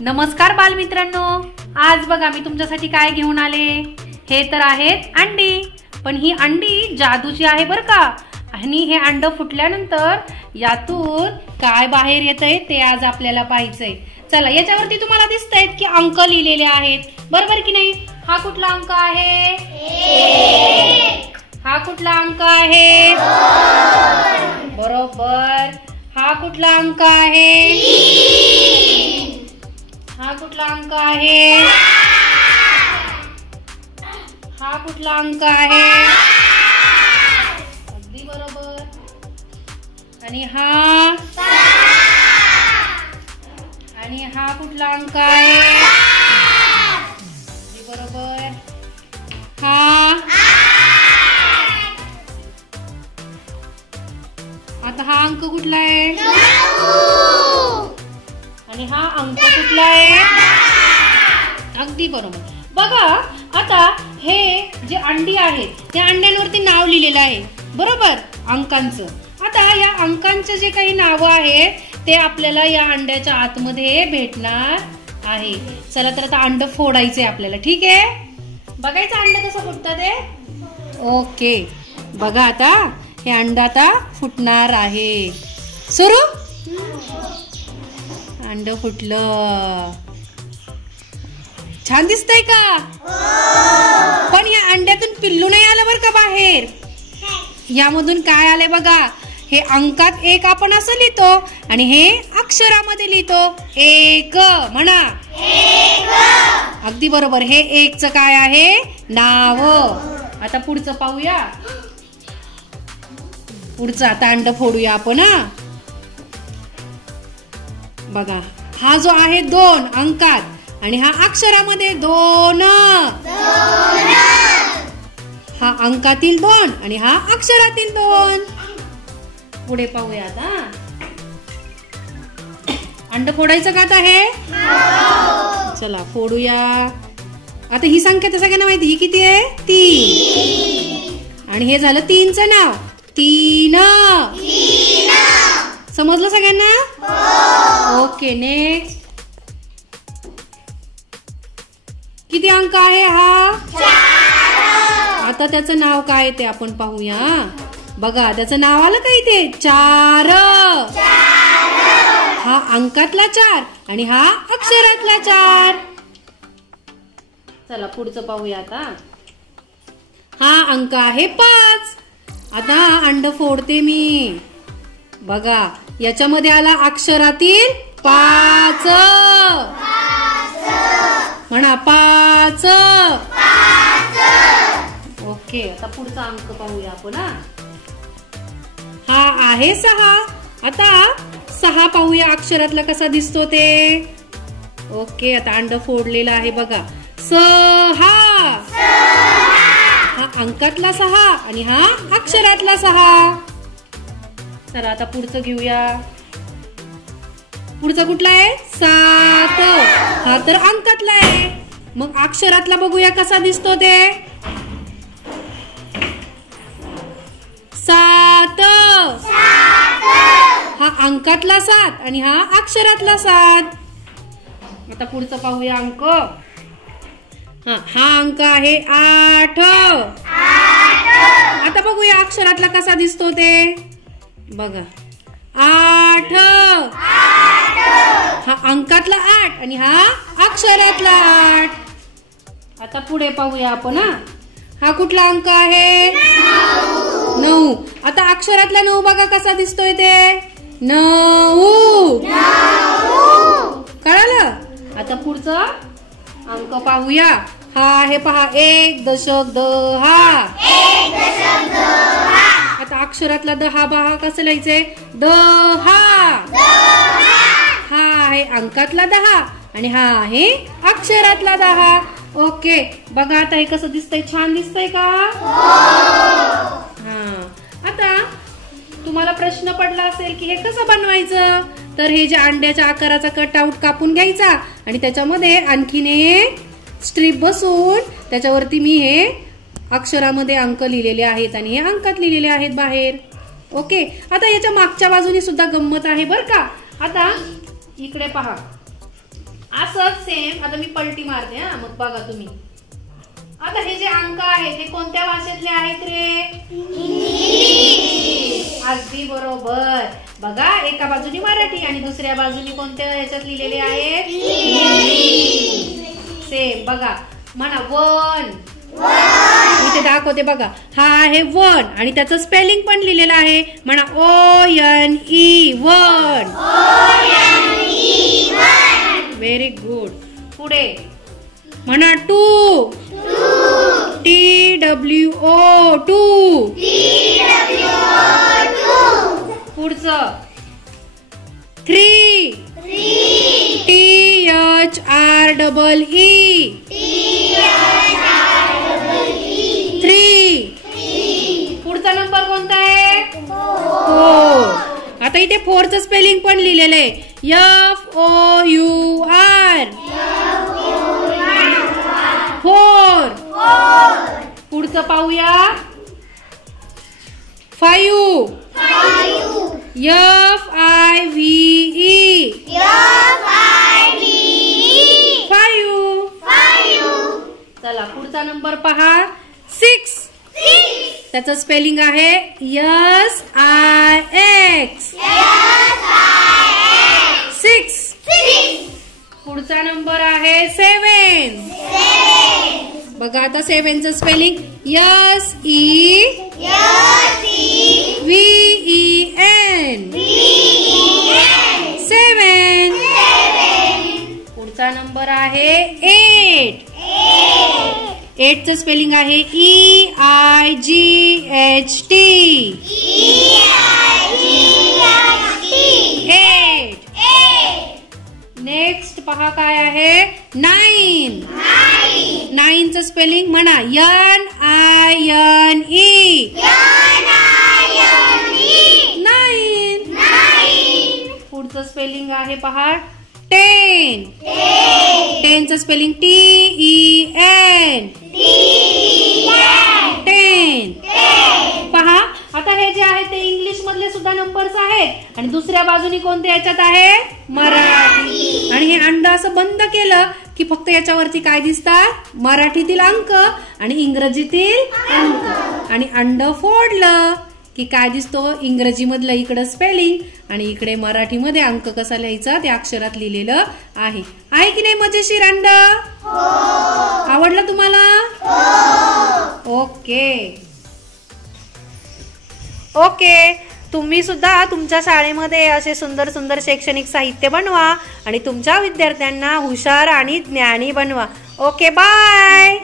नमस्कार बालमित्रांनो, आज बघा मी तुमच्यासाठी काय घेऊन आले। हे तर आहेत अंडी, पण ही अंडी जादूची आहे बरं का। आणि हे अंड फुटल्यानंतर यातून काय बाहेर येतंय ते आज आपल्याला पाहायचंय। चला, याच्यावरती तुम्हाला दिसतायत की अंक लिहिलेले आहेत, बरोबर की नाही। हा कुठला अंक आहे? 1। हा कुठला अंक आहे? 2। बरोबर। हा कुठला अंक आहे? 3। हा कुठला अंक आहे? 4। हा कुठला अंक आहे? 5। अगदी बरोबर। आणि हा 6। आणि हा कुठला अंक आहे? 7। अगदी बरोबर। हा 8। आता हा अंक कुठला आहे? 9। आणि हा अंक कुठला आहे? 10। अगदी बरोबर। बघा, आता हे जे अंडी आहेत त्या अंड्यांवरती नाव लिहिलेलं आहे, बरोबर, अंकांचं। आता या अंकांचे जे काही नाव आहे ते आपल्याला या अंड्याच्या आतमध्ये भेटणार आहे। चला तर आता अंड फोडायचे आपल्याला, ठीक आहे। बघायचं अंड कसं फुटतं ते। ओके, बघा आता हे अंड आता फुटणार आहे। सुरू। अंड फुटलं, छान दिसतंय का? पण या अंड्यातून पिल्लू नाही आलं बरं का बाहेर। यामधून काय आले बघा, हे अंकात 1 आपण असं लिहितो आणि हे अक्षरामध्ये लिहितो 1 म्हणा। 1। अगदी बरोबर। हे 1चं काय आहे? नाव। आता पुढचं पाहूया। पुढचं आता अंड फोडूया आपण। बघा, हा जो आहे 2 अंकात आणि हा अक्षरामध्ये 2। हा अंकातील 2 आणि हा अक्षरातील 2। पुढे पाहूया आता। अंड फोडायचं का आता हे? चला फोडूया। आता ही संख्या तर सगळ्यांना माहिती, ही किती आहे? 3। आणि हे झालं 3चं नाव, 3। समजलं सगळ्यांना? Okay, next. किती अंक आहे हा? 4। आता त्याचं नाव काय ते आपण पाहूया। बघा, त्याचं नाव आलं का इथे? 4। हा अंकातला 4 आणि हा अक्षरातला 4। चला पुढचं पाहूया आता। हा अंक आहे 5। आता अंड फोडते मी। बघा, याच्यामध्ये आला अक्षरातील 5 म्हणा, 5। ओके, आता पुढचा अंक पाहूया आपण। हा आहे 6। आता 6 पाहूया अक्षरातला कसा दिसतो ते। ओके, आता अंड फोडलेलं आहे बघा, 6। हा अंकातला 6 आणि हा अक्षरातला 6। चला आता पुढचं घेऊया। पुढचा कुठला आहे? 7। हा तर अंकातला आहे। मग अक्षरातला बघूया कसा दिसतो ते। 7। हा अंकातला 7 आणि हा अक्षरातला 7। आता पुढचं पाहूया अंक। हा अंक आहे 8। आता बघूया अक्षरातला कसा दिसतो ते। बघा, 8। हा अंकातला 8 आणि हा अक्षरातला 8। आता पुढे पाहूया आपण। हा कुठला अंक आहे? 9। आता अक्षरातला 9 बघा कसा दिसतोय ते। 9। कळालं? आता पुढचं अंक पाहूया। हा आहे पहा 1.10। आता अक्षरातला 10 पहा कसं लिहायचंय? 10। हा आहे अंकातला 10 आणि हा आहे अक्षरातला 10। ओके, बघा आता हे कसं दिसतंय, छान दिसतंय का? हा, आता तुम्हाला प्रश्न पडला असेल की हे कसं बनवायचं, तर हे जे अंड्याच्या आकाराचा कटआउट कापून घ्यायचा आणि त्याच्यामध्ये आणखीन एक स्ट्रीप बसवून त्याच्यावरती मी हे अक्षरामध्ये अंक लिहिलेले आहेत आणि हे अंकात लिहिलेले आहेत बाहेर. ओके, आता याच्या मागच्या बाजूने सुद्धा गंमत आहे बर का. आता इकडे पहा, असंच सेम. आता मी पलटी मारते हा, मग बघा तुम्ही. आता हे जे अंक आहेत ते कोणत्या भाषेतले आहेत रे? अगदी बरोबर. बघा, एका बाजूनी मराठी आणि दुसऱ्या बाजूनी कोणत्या ह्याच्यात लिहिलेले आहेत? सेम. बघा, म्हणा वन. इथे दाखवते बघा, हा आहे वन आणि त्याचं स्पेलिंग पण लिहिलेलं आहे. म्हणा ONE वन. Very good. पुढे म्हणा टू. TWO two. पुढचं थ्री. THREE. थ्री. पुढचा नंबर कोणता आहे? फोर. आता इथे फोरचं स्पेलिंग पण लिहिलेलं आहे. FOUR. फोर. पुढचं पाहूया. फाइव. FIVE. फाइव. चला पुढचा नंबर पहा. सिक्स. त्याचं स्पेलिंग आहे SIX. सिक्स. पुढचा नंबर आहे सेवन. बघा आता सेवनचं स्पेलिंग SEVEN. सेवन. पुढचा नंबर आहे एट. एटचं स्पेलिंग आहे EIGHT. एट. नेक्स्ट पहा काय आहे? नाइन. नाइनचं स्पेलिंग म्हणा NINE. नाइन. पुढचं स्पेलिंग आहे पहा टेन. टेनचं स्पेलिंग TEN. टेन. पहा, आता हे जे आहे ते इंग्लिश मधले सुद्धा नंबर्स आहेत आणि दुसऱ्या बाजूनी कोणते याच्यात आहे? मराठी. आणि हे अंड असं बंद केलं की फक्त याच्यावरती काय दिसतात? मराठीतील अंक आणि इंग्रजीतील अंक. आणि अंड फोडलं की काय दिसतो? इंग्रजी मधलं इकडं स्पेलिंग आणि इकडे मराठीमध्ये अंक कसा लिहायचा ते अक्षरात लिहिलेलं आहे. आहे की नाही मजेशीर अंड? आवडलं तुम्हाला? ओके. तुम्ही सुद्धा तुमच्या शाळेमध्ये असे सुंदर सुंदर शैक्षणिक साहित्य बनवा आणि तुमच्या विद्यार्थ्यांना हुशार आणि ज्ञानी बनवा. Okay, bye.